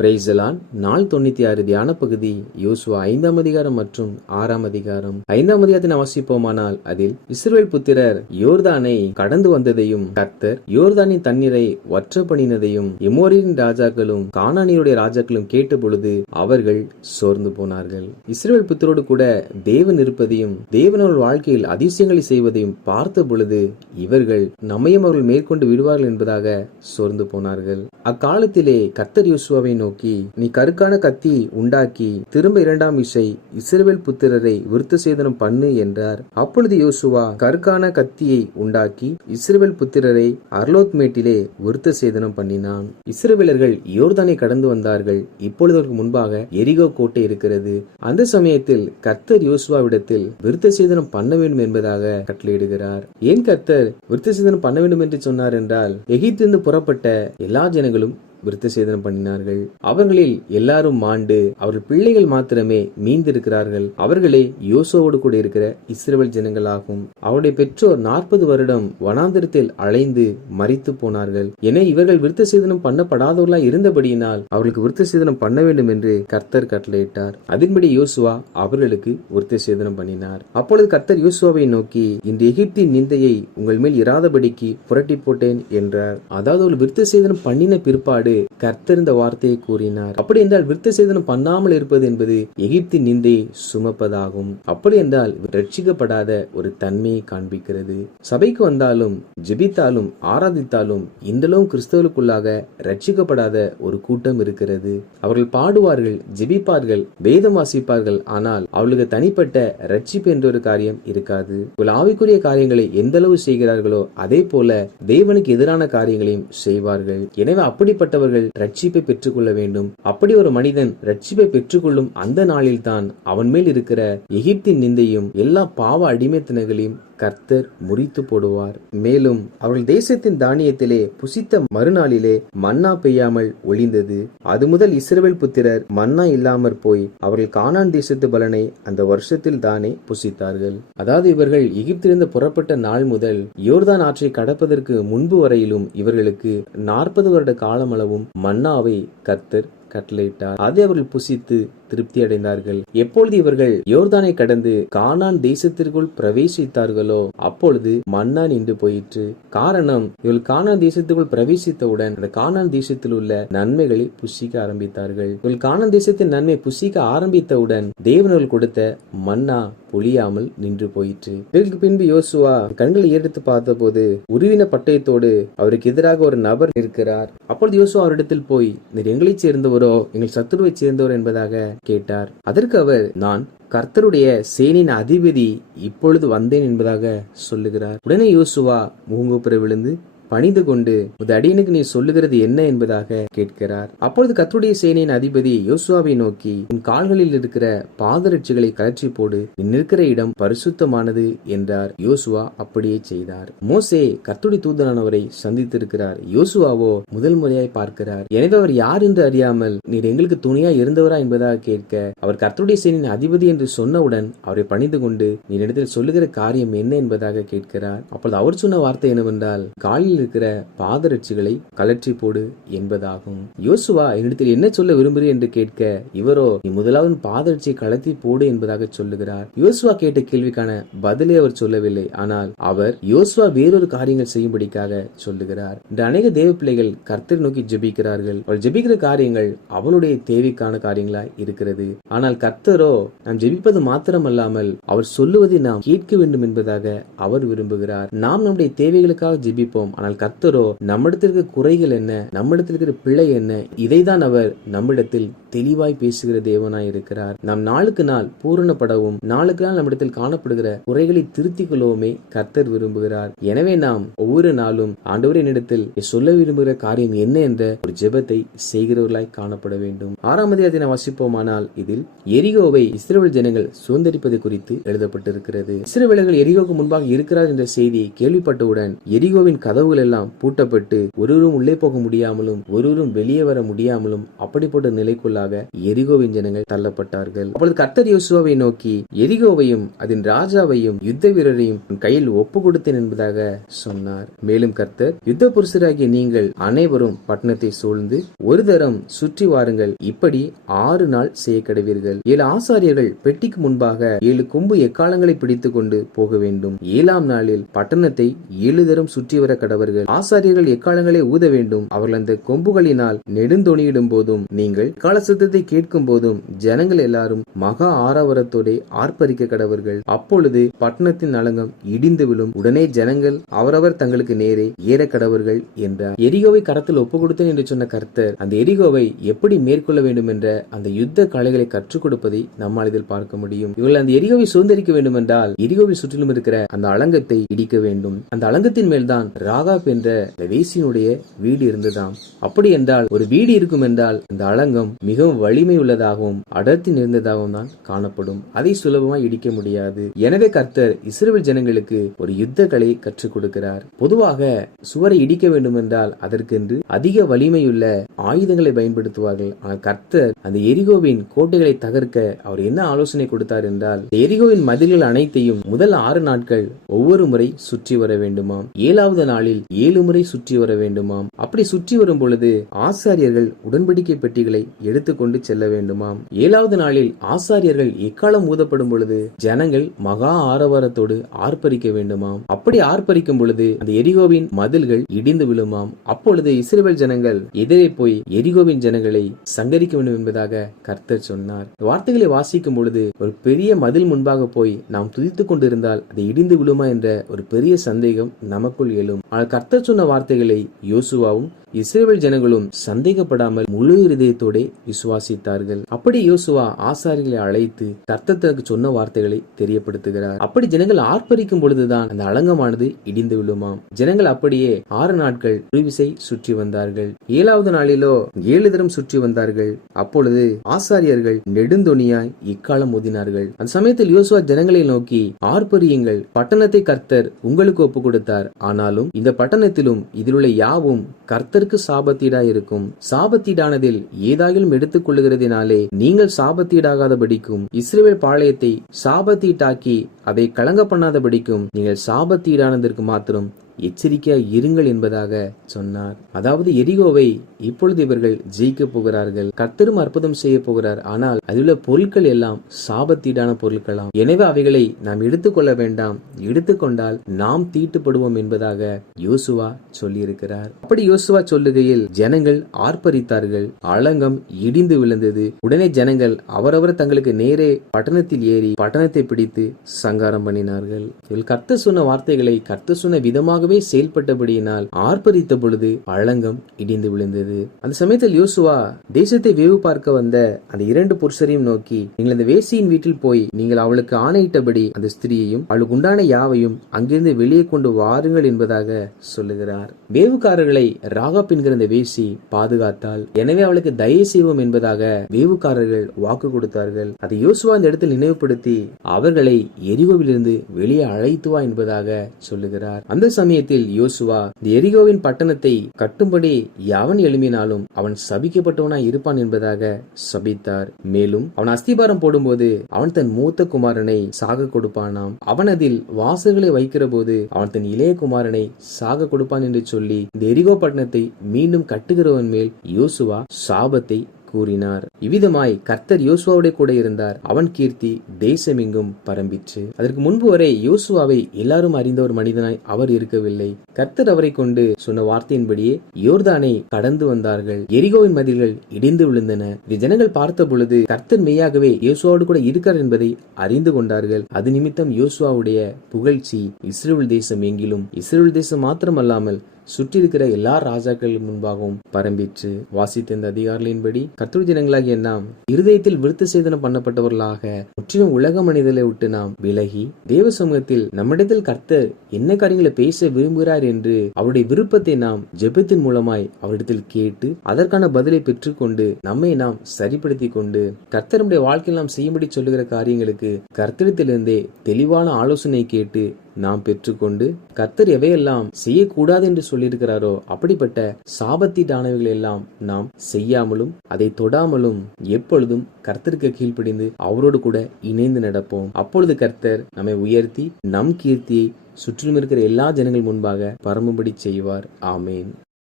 பிரைசலான் நாள் 96 தியான பகுதி யோசுவா 5ஆம் அதிகாரம் மற்றும் 6ஆம் அதிகாரம். 5ஆம் அதிகாரத்தை வாசிப்போமானால் அதில் இஸ்ரவேல் புத்திரர் யோர்தானை கடந்து வந்ததையும் கர்த்தர் யோர்தானின் தண்ணீரை வற்ற பண்ணினதையும் எமோரியரின் ராஜாக்களும் கானானியருடைய ராஜாக்களும் கேட்ட பொழுது அவர்கள் சோர்ந்து போனார்கள். இஸ்ரவேல் புத்திரோடு கூட தேவன் இருப்பதையும் தேவன் அவர்கள் வாழ்க்கையில் அதிசயங்களை செய்வதையும் பார்த்த பொழுது இவர்கள் நம்மையும் அவர்கள் மேற்கொண்டு விடுவார்கள் என்பதாக சோர்ந்து போனார்கள். அக்காலத்திலே கர்த்தர் யோசுவாவை நோக்கி, நீ கருக்கான கத்தி உண்டாக்கி திரும்ப 2ஆம் விசை இஸ்ரவேல் புத்திரரை விருத்த சேதனம் பண்ணு என்றார். அப்பொழுது யோசுவா கருக்கான கத்தியை உண்டாக்கி இஸ்ரவேல் புத்திரரை அர்லோத் மேட்டிலே விருத்த சேதனம் பண்ணினான். இஸ்ரவேலர்கள் யோர்தானை கடந்து வந்தார்கள். இப்பொழுது அவருக்கு முன்பாக எரிகோ கோட்டை இருக்கிறது. அந்த சமயத்தில் கர்த்தர் யோசுவாவிடத்தில் விருத்த சேதனம் பண்ண வேண்டும் என்பதாக கட்டளையிடுகிறார். ஏன் கர்த்தர் விருத்த சேதனம் பண்ண வேண்டும் என்று சொன்னார் என்றால், எகிப்திலிருந்து புறப்பட்ட எல்லா ஜனங்களும் விருத்த சேதனம் பண்ணினார்கள். அவர்களில் எல்லாரும் மாண்டு அவர்கள் பிள்ளைகள் மாத்திரமே மீந்திருக்கிறார்கள். அவர்களே யோசுவாவோடு கூட இருக்கிற இஸ்ரவேல் ஜனங்களாகும். அவருடைய பெற்றோர் 40 வருடம் வனாந்திரத்தில் அலைந்து மரித்து போனார்கள். என இவர்கள் விருத்த சேதனம் பண்ணப்படாதவர்களாய் இருந்தபடியினால் அவர்களுக்கு விருத்த சேதனம் பண்ண வேண்டும் என்று கர்த்தர் கட்டளையிட்டார். அதன்படி யோசுவா அவர்களுக்கு விருத்த சேதனம் பண்ணினார். அப்பொழுது கர்த்தர் யோசுவாவை நோக்கி, இன்று எகிப்தின் நிந்தையை உங்கள் மேல் இராதபடிக்கு புரட்டி போட்டேன் என்றார். அதாவது ஒரு விருத்த சேதனம் பண்ணின பிற்பாடு கர்த்தர் இந்த வார்த்தையை கூறினார். அப்படி என்றால் விருத்த சேதனம் பண்ணாமல் இருப்பது என்பது எகிப்தின் நிந்தையை சுமப்பதாகும். அப்படி என்றால் ரட்சிக்கப்படாத ஒரு தன்மையை காண்பிக்கிறது. சபைக்கு வந்தாலும் ஜெபித்தாலும் ஆராதித்தாலும் இன்றளவும் கிறிஸ்தவர்களுக்குள்ளாக ரட்சிக்கப்படாத ஒரு கூட்டம் இருக்கிறது. அவர்கள் பாடுவார்கள், ஜெபிப்பார்கள், வேதம் வாசிப்பார்கள், ஆனால் அவர்களுக்கு தனிப்பட்ட ரட்சிப்பு என்ற ஒரு காரியம் இருக்காது. ஆவிக்குரிய காரியங்களை எந்த அளவு செய்கிறார்களோ அதே போல தேவனுக்கு எதிரான காரியங்களையும் செய்வார்கள். எனவே அப்படிப்பட்ட ரட்சிப்பை பெற்றுக் கொள்ள வேண்டும். அப்படி ஒரு மனிதன் ரட்சிப்பை பெற்றுக்கொள்ளும் அந்த நாளில் தான் அவன் மேல் இருக்கிற எகிப்தின் நிந்தையும் எல்லா பாவ அடிமைத்தனங்களையும் கர்த்தர் முறித்து போடுவார். மேலும் அவர்கள் தேசத்தின் தானியத்திலே புசித்த மறுநாளிலே மன்னா பெய்யாமல் ஒளிந்தது. அது முதல் இஸ்ரவேல் புத்திரர் மன்னா இல்லாமற் போய் அவர்கள் கானான் தேசத்து பலனை அந்த வருஷத்தில் தானே புசித்தார்கள். அதாவது இவர்கள் எகிப்திலிருந்து புறப்பட்ட நாள் முதல் யோர்தான் ஆற்றை கடப்பதற்கு முன்பு வரையிலும் இவர்களுக்கு 40 வருட காலமளவும் மன்னாவை கர்த்தர் கட்டளையிட்டார். அதை அவர்கள் புசித்து திருப்தி அடைந்தார்கள். எப்பொழுது இவர்கள் யோர்தானை கடந்து கானான் தேசத்திற்குள் பிரவேசித்தார்களோ அப்பொழுது மன்னா நின்று போயிற்று. காரணம், இவர்கள் கானான் தேசத்துக்குள் பிரவேசித்தவுடன் அந்த கானான் தேசத்தில் உள்ள நன்மைகளை புசிக்க ஆரம்பித்தார்கள். இவர்கள் கானான் தேசத்தின் நன்மை புசிக்க ஆரம்பித்தவுடன் தேவனர்கள் கொடுத்த மன்னா பொழியாமல் நின்று போயிற்று. இதற்கு பின்பு யோசுவா கண்களை எடுத்து பார்த்த போது உருவின பட்டயத்தோடு அவருக்கு எதிராக ஒரு நபர் இருக்கிறார். அப்பொழுது யோசுவா அவரிடத்தில் போய், நீர் எங்களைச் சேர்ந்தவரோ எங்கள் சத்துருவை சேர்ந்தவர் என்பதாக கேட்டார். அதற்கு அவர், நான் கர்த்தருடைய சேனின் அதிபதி, இப்பொழுது வந்தேன் என்பதாக சொல்லுகிறார். உடனே யோசுவா முகங்குப்புற விழுந்து பணிந்து கொண்டு, அடியனுக்கு நீ சொல்லுகிறது என்ன என்பதாக கேட்கிறார். அப்பொழுது கர்த்தருடைய சேனையின் அதிபதி யோசுவாவை நோக்கி, உன் கால்களில் இருக்கிற பாதரட்சிகளை கழற்றி போடு, நீ நிற்கிற இடம் பரிசுத்தமானது என்றார். யோசுவா அப்படியே செய்தார். மோசே கர்த்தருடைய தூதனானவரை சந்தித்திருக்கிறார். யோசுவாவோ முதல் முறையாய் பார்க்கிறார். எனவே அவர் யார் என்று அறியாமல், நீர் எங்களுக்கு துணையா இருந்தவரா என்பதாக கேட்க, அவர் கர்த்தருடைய சேனையின் அதிபதி என்று சொன்னவுடன் அவரை பணிந்து கொண்டு, நீ இடத்தில் சொல்லுகிற காரியம் என்ன என்பதாக கேட்கிறார். அப்பொழுது அவர் சொன்ன வார்த்தை என்னவென்றால், காலில் இருக்கிற பாதரட்சிகளை கலற்றி போடு என்பதாகும். யோசுவா என்னிடத்தில் என்ன சொல்ல விரும்புகிறேன் என்று கேட்க, இவரோ நீ முதலாவது பாதரட்சியை கலத்தி போடு என்பதாக சொல்லுகிறார். யோசுவா கேட்ட கேள்விக்கான பதிலை அவர் சொல்லவில்லை. ஆனால் அவர் யோசுவா வேறொரு காரியங்கள் செய்யும்படிக்காக சொல்லுகிறார். இந்த அநேக தேவ பிள்ளைகள் கர்த்தரை நோக்கி ஜெபிக்கிறார்கள். அவர் ஜெபிக்கிற காரியங்கள் அவளுடைய தேவைக்கான காரியங்களாய் இருக்கிறது. ஆனால் கர்த்தரோ நாம் ஜெபிப்பது மாத்திரமல்லாமல் அவர் சொல்லுவதை நாம் கேட்க வேண்டும் என்பதாக அவர் விரும்புகிறார். நாம் நம்முடைய தேவைகளுக்காக ஜெபிப்போம். ஆனால் கர்த்தரோ நம்மிடத்திற்கு குறைகள் என்ன, நம்மிடத்தில் இருக்கிற பிழை என்ன, இதைதான் அவர் நம்மிடத்தில் தெளிவாய் பேசுகிற தேவனாய் இருக்கிறார். நாம் நாளுக்கு நாள் பூரணப்படவும் நாளுக்கு நாள் நம்மிடத்தில் காணப்படுகிற குறைகளை திருத்திக் கொள்ளவுமே கர்த்தர் விரும்புகிறார். எனவே நாம் ஒவ்வொரு நாளும் ஆண்டவரே என்னிடத்தில் சொல்ல விரும்புகிற காரியம் என்ன என்ற ஒரு ஜெபத்தை செய்கிறவர்களாய் காணப்பட வேண்டும். 6ஆம் அதிகாரத்தை நாம் வாசிப்போமானால் இதில் எரிகோவை இஸ்ரவேல் ஜனங்கள் சுதந்திரிப்பது குறித்து எழுதப்பட்டிருக்கிறது. இஸ்ரவேலர்கள் எரிகோவுக்கு முன்பாக இருக்கிறார் என்ற செய்தி கேள்விப்பட்டவுடன் எரிகோவின் கதவுகள் எல்லாம் பூட்டப்பட்டு ஒருவரும் உள்ளே போக முடியாமலும் ஒருவரும் வெளியே வர முடியாமலும் அப்படிப்பட்ட நிலைக்குள்ள முள்ளுக்குள்ளாக எரிகோவின் ஜனங்கள் தள்ளப்பட்டார்கள். அப்பொழுது கர்த்தர் யோசுவாவை நோக்கி, எரிகோவையும் அதன் ராஜாவையும் யுத்த வீரரையும் கையில் ஒப்பு கொடுத்தேன் என்பதாக சொன்னார். மேலும் கர்த்தர், யுத்த புருஷராகிய நீங்கள் அனைவரும் பட்டணத்தை சூழ்ந்து ஒரு தரம் சுற்றி வாருங்கள், இப்படி 6 நாள் செய்ய கடவீர்கள். 7 ஆசாரியர்கள் பெட்டிக்கு முன்பாக 7 கொம்பு எக்காலங்களை பிடித்துக் கொண்டு போக வேண்டும். 7ஆம் நாளில் பட்டணத்தை 7 தரம் சுற்றி வர கடவர்கள். ஆசாரியர்கள் எக்காலங்களை ஊத வேண்டும். அவர்கள் அந்த கொம்புகளினால் நெடுந்தொணியிடும் போதும் நீங்கள் எக்கால சத்தத்தை கேட்கும் போதும் ஜனங்கள் எல்லாரும் மகா ஆரவாரத்தோட ஆர்ப்பரிக்க கடவர்கள். அப்பொழுது பட்டணத்தின் அலங்கம் இடிந்து விழும். உடனே ஜனங்கள் அவரவர் தங்களுக்கு நேரே ஏற கடவர்கள் என்றார். எரிகோவை கரத்தில் ஒப்பு கொடுத்தேன் என்று சொன்ன கர்த்தர் அந்த எரிகோவை எப்படி மேற்கொள்ள வேண்டும் என்ற அந்த யுத்த கலைகளை கற்றுக் கொடுப்பதை நம்மால் இதில் பார்க்க முடியும். இவர்கள் அந்த எரிகோவை சுதந்திரிக்க வேண்டும் என்றால் எரிகோவை சுற்றிலும் இருக்கிற அந்த அலங்கத்தை இடிக்க வேண்டும். அந்த அலங்கத்தின் மேல்தான் ராகாப் என்ற வேசியினுடைய வீடு இருந்ததாம். அப்படி என்றால் ஒரு வீடு இருக்கும் என்றால் அந்த அலங்கம் மிகவும் வலிமை உள்ளதாகவும் அடர்த்தி நிறைந்ததாகவும் தான் காணப்படும். அதை சுலபமாக இடிக்க முடியாது. எனவே கர்த்தர் இஸ்ரவேல் ஜனங்களுக்கு ஒரு யுத்த கலையை கற்றுக் கொடுக்கிறார். பொதுவாக சுவரை இடிக்க வேண்டும் என்றால் அதற்கென்று அதிக வலிமையுள்ள ஆயுதங்களை பயன்படுத்துவார்கள். ஆனால் கர்த்தர் அந்த எரிகோவின் கோட்டைகளை தகர்க்க அவர் என்ன ஆலோசனை கொடுத்தார் என்றால், எரிகோவின் மதில்கள் அனைத்தையும் முதல் 6 நாட்கள் ஒவ்வொரு முறை சுற்றி வர வேண்டுமாம். 7வது நாளில் 7 முறை சுற்றி வர வேண்டுமாம். அப்படி சுற்றி வரும் பொழுது ஆசாரியர்கள் உடன்படிக்கை பெட்டிகளை எடுத்துக்கொண்டு செல்ல வேண்டுமாம். 7வது நாளில் ஆசாரியர்கள் எக்காலம் ஊதப்படும் பொழுது ஜனங்கள் மகா ஆரவாரத்தோடு ஆர்ப்பரிக்க வேண்டுமாம். அப்படி ஆர்ப்பரிக்கும் பொழுது அந்த எரிகோவின் மதில்கள் இடிந்து விழுமாம். அப்பொழுது இஸ்ரவேல் ஜனங்கள் எதிரே போய் எரிகோவின் ஜனங்களை சங்கரிக்க வேண்டும் என்பதாக கர்த்தர் சொன்னார். வார்த்தைகளை வாசிக்கும் பொழுது ஒரு பெரிய மதில் முன்பாக போய் நாம் துதித்துக் கொண்டிருந்தால் அது இடிந்து விழுமா என்ற ஒரு பெரிய சந்தேகம் நமக்குள் எழும். ஆனால் கர்த்தர் சொன்ன வார்த்தைகளை யோசுவாவும் இஸ்ரவேல் ஜனங்களும் சந்தேகப்படாமல் முழு இருதயத்தோட விசுவாசித்தார்கள். அப்படி யோசுவா ஆசாரிகளை அழைத்து கர்த்தர் தனக்கு சொன்ன வார்த்தைகளை தெரியப்படுத்துகிறார். அப்படி ஜனங்கள் ஆர்ப்பரிக்கும் பொழுதுதான் அந்த அலங்கமானது இடிந்து விழுமாம். ஜனங்கள் அப்படியே 6 நாட்கள் விசை சுற்றி வந்தார்கள். 7வது நாளிலோ 7 தரம் சுற்றி வந்தார்கள். அப்பொழுது ஆசாரியர்கள் நெடுந்தொணியாய் இக்காலம் ஊதினார்கள். அந்த சமயத்தில் யோசுவா ஜனங்களை நோக்கி, ஆர்ப்பரியுங்கள், பட்டணத்தை கர்த்தர் உங்களுக்கு ஒப்பு கொடுத்தார். ஆனாலும் இந்த பட்டணத்திலும் இதிலுள்ள யாவும் கர்த்தருக்கு சாபத்தீடா இருக்கும். சாபத்தீடானதில் ஏதாயிலும் எடுத்துக் கொள்ளுகிறதினாலே நீங்கள் சாபத்தீடாகாதபடிக்கும் இஸ்ரவேல் பாளையத்தை சாபத்தீட்டாக்கி அதை கலங்க பண்ணாதபடிக்கும் நீங்கள் சாபத்தீடானதற்கு மாத்திரம் எச்சரிக்கையா இருங்கள் என்பதாக சொன்னார். அதாவது எரிகோவை இப்பொழுது இவர்கள் ஜெயிக்க போகிறார்கள். கர்த்தரும் அற்புதம் செய்ய போகிறார். ஆனால் அதிலுள்ள பொருட்கள் எல்லாம் சாபத்தீடான பொருட்களாம். எனவே அவைகளை நாம் எடுத்துக்கொள்ள வேண்டாம். எடுத்துக்கொண்டால் நாம் தீட்டுப்படுவோம் என்பதாக யோசுவா சொல்லியிருக்கிறார். அப்படி யோசுவா சொல்லுகையில் ஜனங்கள் ஆர்ப்பரித்தார்கள். அலங்கம் இடிந்து விழுந்தது. உடனே ஜனங்கள் அவரவர் தங்களுக்கு நேரே பட்டணத்தில் ஏறி பட்டணத்தை பிடித்து சங்காரம் பண்ணினார்கள். கர்த்தர் சொன்ன வார்த்தைகளை கர்த்தர் சொன்ன விதமாக செயல்பட்டபடியினால் ஆர்ப்பரித்த பொழுது அலங்கம் இடிந்து விழுந்தது. அந்த சமயத்தில் யோசுவா தேசத்தை வேவு பார்க்க வந்த அந்த 2 புருஷரையும் நோக்கி, நீங்கள் அந்த வேசியின் வீட்டில் போய் நீங்கள் அவளுக்கு ஆணையிட்டபடி அந்த ஸ்திரீயையும் அவளுக்கு உண்டான யாவையும் அங்கிருந்து வெளியே கொண்டு வாருங்கள் என்பதாக சொல்லுகிறார். வேவுக்காரர்களை ராகாப் என்கிற அந்த வேசி பாதுகாத்தால், எனவே அவளுக்கு தயை செய்வோம் என்பதாக வேவுக்காரர்கள் வாக்கு கொடுத்தார்கள். அதை யோசுவா இந்த இடத்தில் நினைவுபடுத்தி அவர்களை எரிகோவிலிருந்து வெளியே அழைத்து வா என்பதாக சொல்லுகிறார். அந்த சமயத்தில் யோசுவா எரிகோவின் பட்டணத்தை கட்டும்படி எவன் எழும்பினாலும் அவன் சபிக்கப்பட்டவனாய் இருப்பான் என்பதாக சபித்தார். மேலும் அவன் அஸ்திபாரம் போடும்போது அவன் தன் மூத்த குமாரனை சாக கொடுப்பானாம். அவன் அதில் வாசல்களை வைக்கிற போது அவன் தன் இளைய குமாரனை சாக கொடுப்பான் என்று சொல்லி இந்த எரிகோ பட்டணத்தை மீண்டும் கட்டுகிறவன் மேல் யோசுவா சாபத்தை கூறினார். இவ்விதமாய் கர்த்தர் யோசுவாவுடைய கூட இருந்தார். அவன் கீர்த்தி தேசமெங்கும் பரம்பிற்று. அதற்கு முன்பு வரை யோசுவாவை எல்லாரும் அறிந்த ஒரு மனிதனாய் அவர் இருக்கவில்லை. கர்த்தர் அவரை கொண்டு சொன்ன வார்த்தையின்படியே யோர்தானை கடந்து வந்தார்கள். எரிகோவின் மதில்கள் இடிந்து விழுந்தன. இது ஜனங்கள் பார்த்த பொழுது கர்த்தர் மெய்யாகவே யோசுவாவோடு கூட இருக்கார் என்பதை அறிந்து கொண்டார்கள். அது நிமித்தம் யோசுவாவுடைய புகழ்ச்சி இஸ்ரவேல் தேசம் எங்கிலும், இஸ்ரவேல் தேசம் மாத்திரமல்லாமல் சுற்றி இருக்கிற எல்லா ராஜாக்கள் முன்பாகவும் பரம்பிற்று. வாசித்த இந்த அதிகாரிகளின்படி கர்த்தருடைய ஜனங்களாகிய நாம் இருதயத்தில் விருத்த சேதனம் பண்ணப்பட்டவர்களாக முற்றிலும் உலக மனிதர்களை விட்டு நாம் விலகி தேவ சமூகத்தில் நம்மிடத்தில் கர்த்தர் என்ன காரியங்களை பேச விரும்புகிறார் என்று அவருடைய விருப்பத்தை நாம் ஜெபத்தின் மூலமாய் அவரிடத்தில் கேட்டு அதற்கான பதிலை பெற்றுக்கொண்டு நம்மை நாம் சரிப்படுத்திக் கொண்டு கர்த்தருடைய வாழ்க்கையில் நாம் செய்யும்படி சொல்லுகிற காரியங்களுக்கு கர்த்தரிடத்திலிருந்தே தெளிவான ஆலோசனை கேட்டு நாம் பெற்றுக்கொண்டு கர்த்தர் எவையெல்லாம் செய்யக்கூடாது என்று சொல்லியிருக்கிறாரோ அப்படிப்பட்ட சாபத்தீட்டானவைகள் எல்லாம் நாம் செய்யாமலும் அதை தொடாமலும் எப்பொழுதும் கர்த்தருக்கு கீழ்ப்படிந்து அவரோடு கூட இணைந்து நடப்போம். அப்பொழுது கர்த்தர் நம்மை உயர்த்தி நம் கீர்த்தியை சுற்றிலும் இருக்கிற எல்லா ஜனங்கள் முன்பாக பரம்படி செய்வார். ஆமேன்.